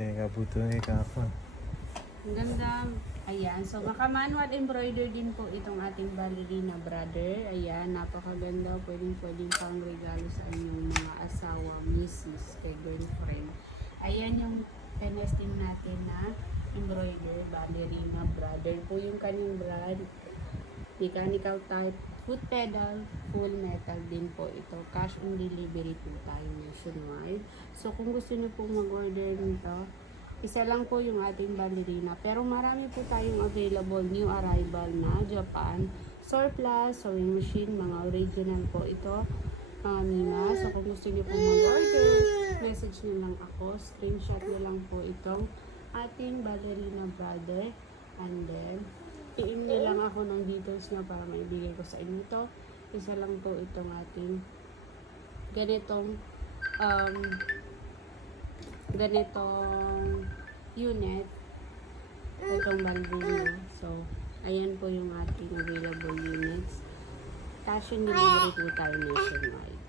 Teka, buto ka ako. Ang ganda. Ayan. So, maka-manual embroider din po itong ating ballerina brother. Ayan. Napakaganda. Pwedeng pang regalo sa inyong mga asawa, misis, kay girlfriend. Ayan yung penestim natin na embroider ballerina brother po yung kanyang brand. Mechanical type, foot pedal, full metal din po ito. Cash on delivery po tayo nationwide. So, kung gusto niyo pong mag-order nito, isa lang po yung ating ballerina. Pero marami po tayong available new arrival na Japan. Surplus, sewing machine, mga original po ito. Mga Nina. So kung gusto niyo po mag-order, message niyo lang ako. Screenshot niyo lang po itong ating ballerina brother. And then, i-in niyo lang ako ng details niya para maibigay ko sa inyo ito. Isa lang po itong ating ganitong unit, itong ballerina. So, ayan po yung ating available units. Cash and delivery po tayo nationwide.